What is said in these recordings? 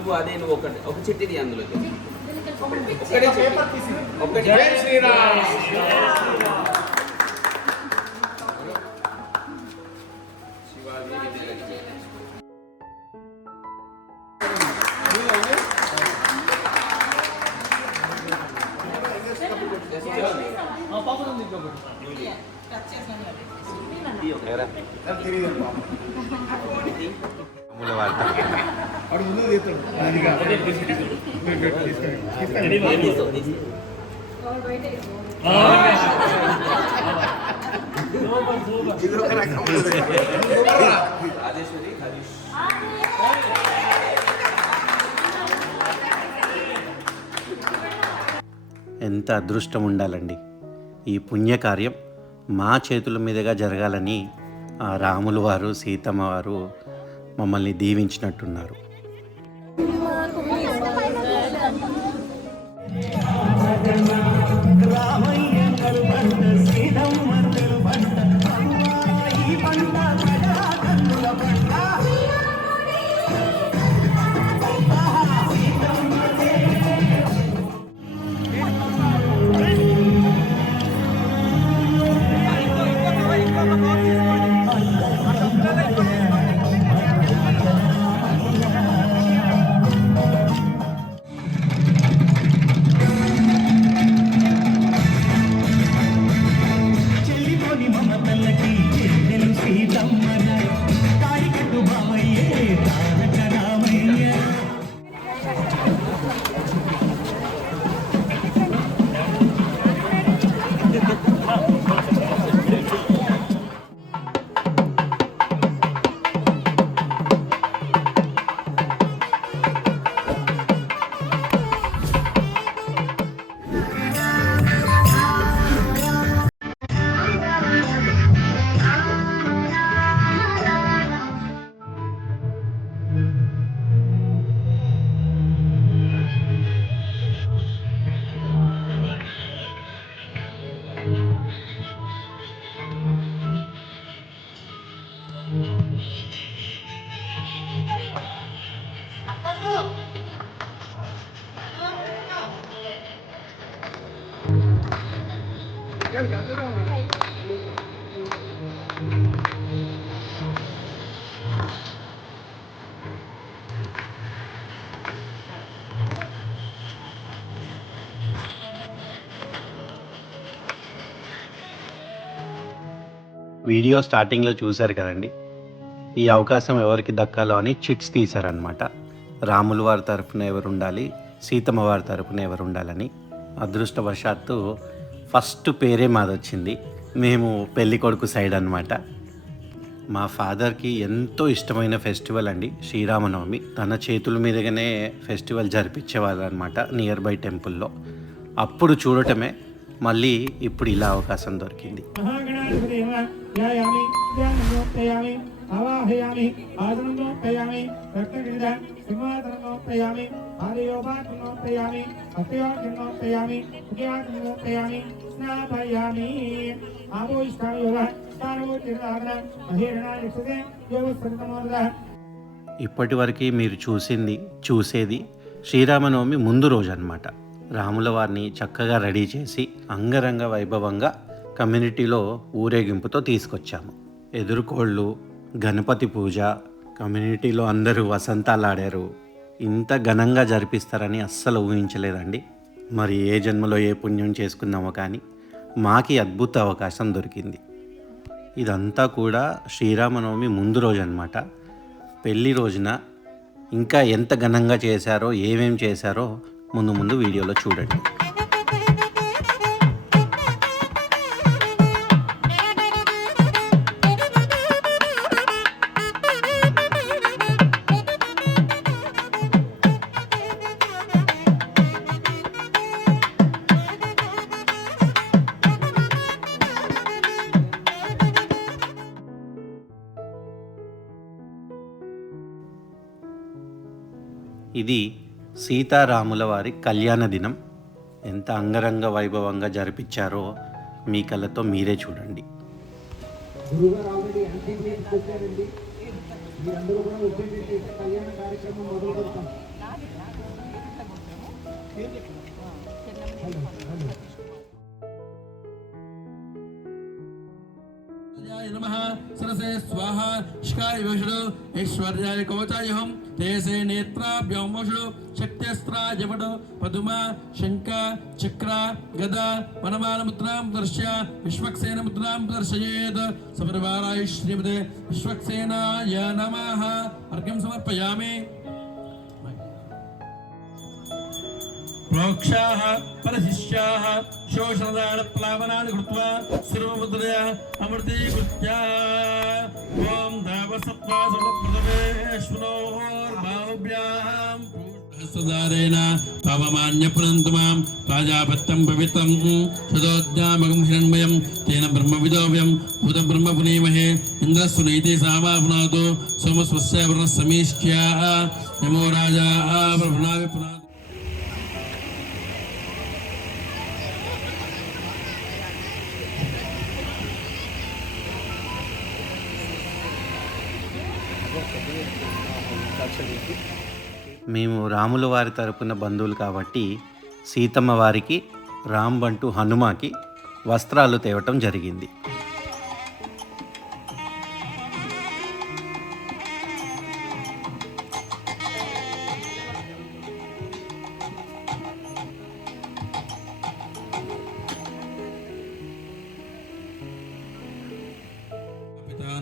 నువ్వు అదే నువ్వు ఒక చిట్టిది అందులో ఎంత అదృష్టం ఉండాలండి. ఈ పుణ్యకార్యం మా చేతుల మీదుగా జరగాలని ఆ రాములు వారు సీతమ్మ వారు మమ్మల్ని దీవించినట్టున్నారు. వీడియో స్టార్టింగ్లో చూశారు కదండి, ఈ అవకాశం ఎవరికి దక్కాలో అని చిట్స్ తీశారనమాట. రాముల వారి తరపున ఎవరు ఉండాలి, సీతమ్మ వారి తరపున ఎవరు ఉండాలని. అదృష్టవశాత్తు ఫస్ట్ పేరే మాది వచ్చింది. మేము పెళ్లి కొడుకు సైడ్ అనమాట. మా ఫాదర్కి ఎంతో ఇష్టమైన ఫెస్టివల్ అండి శ్రీరామనవమి. తన చేతుల మీదుగానే ఫెస్టివల్ జరిపించేవాళ్ళు అనమాట నియర్ బై టెంపుల్లో. అప్పుడు చూడటమే, మళ్ళీ ఇప్పుడు ఇలా అవకాశం దొరికింది. ఇప్పటి వరకు మీరు చూసేది శ్రీరామనవమి ముందు రోజు అన్నమాట. రాముల వారిని చక్కగా రెడీ చేసి అంగరంగ వైభవంగా కమ్యూనిటీలో ఊరేగింపుతో తీసుకొచ్చాము. ఎదురుకోళ్ళు, గణపతి పూజ, కమ్యూనిటీలో అందరూ వసంతాలు ఆడారు. ఇంత ఘనంగా జరిపిస్తారని అస్సలు ఊహించలేదండి. మరి ఏ జన్మలో ఏ పుణ్యం చేసుకున్నామో కానీ మాకి అద్భుత అవకాశం దొరికింది. ఇదంతా కూడా శ్రీరామనవమి ముందు రోజు అన్నమాట. పెళ్లి రోజున ఇంకా ఎంత ఘనంగా చేశారో, ఏమేం చేశారో ముందు వీడియోలో చూడండి. ఇది సీతారాముల వారి కళ్యాణ దినం. ఎంత అంగరంగ వైభవంగా జరిపించారో మీ కళ్ళతో మీరే చూడండి. మీరందరూ కూడా వచ్చేసి కళ్యాణ కార్యక్రమం మొదలు పెడతాం. नमः सरसे स्वाहा शिखाय विषुडु ऐश्वर्याय कवचायुहं तेसे नेत्राभ्यां वषुडु शक्त्यस्त्राय वडु पदुमा शंख चक्र गदा वनमाल मुद्रां दर्श्य विश्वक्सेन मुद्रां दर्शयेत् सपरिवाराय श्रीमते विश्वक्सेनाय नमः अर्घ्यं समर्पयामि प्रोक्षाः परशिष्याः शोषणदानप्लावनानि कृत्वा सर्वमुद्रया अमृतीकृत्य ॐ दावसत्त्वा सर्वप्रथमेश्वरोर्बाहुभ्यां सहस्रदारेण पावमान्यपुनन्तु मां प्राजापत्यं पवित्रं सदोज्ञामकं हिरण्मयं तेन ब्रह्मविदोव्यं भूतं ब्रह्म पुनीमहे इन्द्रस्वनीति सामा पुनातु सोमस्वस्य वर्णसमीष्ट्या नमो राजा प्रभुनामि पुनातु మేము రాముల వారి తరపున బంధువులు కాబట్టి సీతమ్మ వారికి రామ్ బంటు హనుమాకి వస్త్రాలు తేవటం జరిగింది.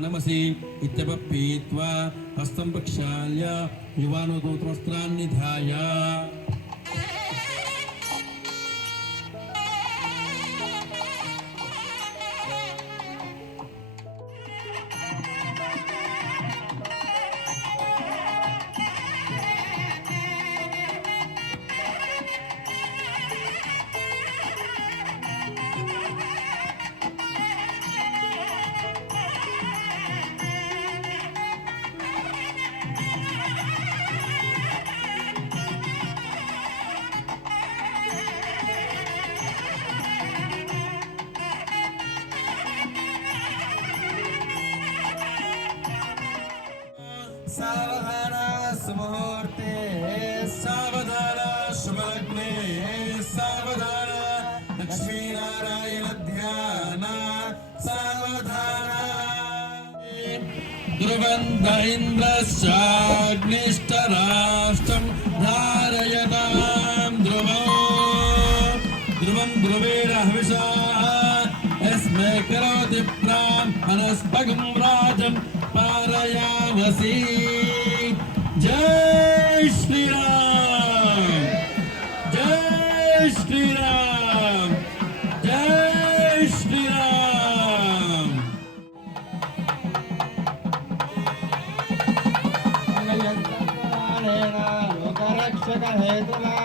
नमसि इत्यपीत्वा हस्तं प्रक्षाल्य युवानोदोत्रवस्त्रान्निधाय सावधान सुमुहूर्ते सावधान शुभलग्ने सावधान लक्ष्मीनारायण ध्यान सावधान ध्रुवन्त इन्द्रश्चाग्निष्टराष्ट्रं धारयतां ध्रुवं ध्रुवेरहविषा यस्मै करोति प्रां हनस्पगं राजं पारयामसि जय श्री राम जय श्री राम जय श्री राम लोकरक्षक हेतुना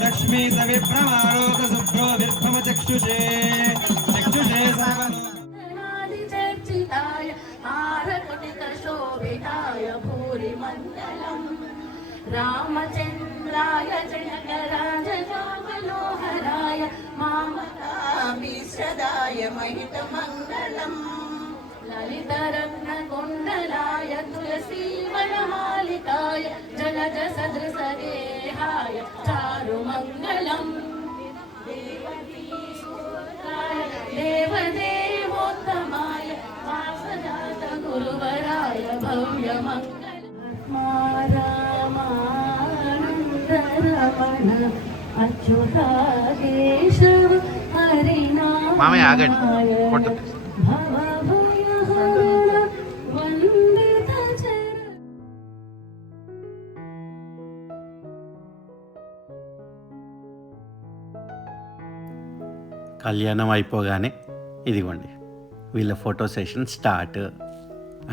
लक्ष्मी सविप्रमालोक शुभ्रो विर्भम चक्षुषे चक्षुषे चर्चिताय हारकुटिकशोभिताय भूरि मण्डलम् रामचन्द्राय जनकराज औषधाय महितमङ्गलम् ललितरत्नकुण्डलाय तुलसीवनमालिकाय जलजसदृशदेहाय चारुमङ्गलम् देवदेवोत्तमाय वासजातगुरुवराय भव्यमङ्गलम् रामानन्दरमण अच्युतादेशव हरिनामाय भवभयहरण वन्दितचरण కళ్యాణం అయిపోగానే ఇదిగోండి వీళ్ళ ఫోటో సెషన్ స్టార్ట్.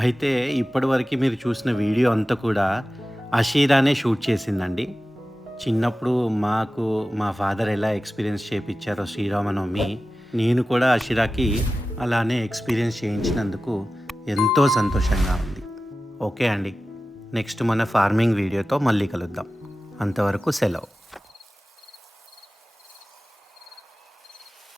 అయితే ఇప్పటివరకు మీరు చూసిన వీడియో అంతా కూడా అషీరానే షూట్ చేసిందండి. చిన్నప్పుడు మాకు మా ఫాదర్ ఎలా ఎక్స్పీరియన్స్ చేయించారో శ్రీరామనవమి, నేను కూడా అషీరాకి అలానే ఎక్స్పీరియన్స్ చేయించినందుకు ఎంతో సంతోషంగా ఉంది. ఓకే అండి, నెక్స్ట్ మన ఫార్మింగ్ వీడియోతో మళ్ళీ కలుద్దాం. అంతవరకు సెలవు.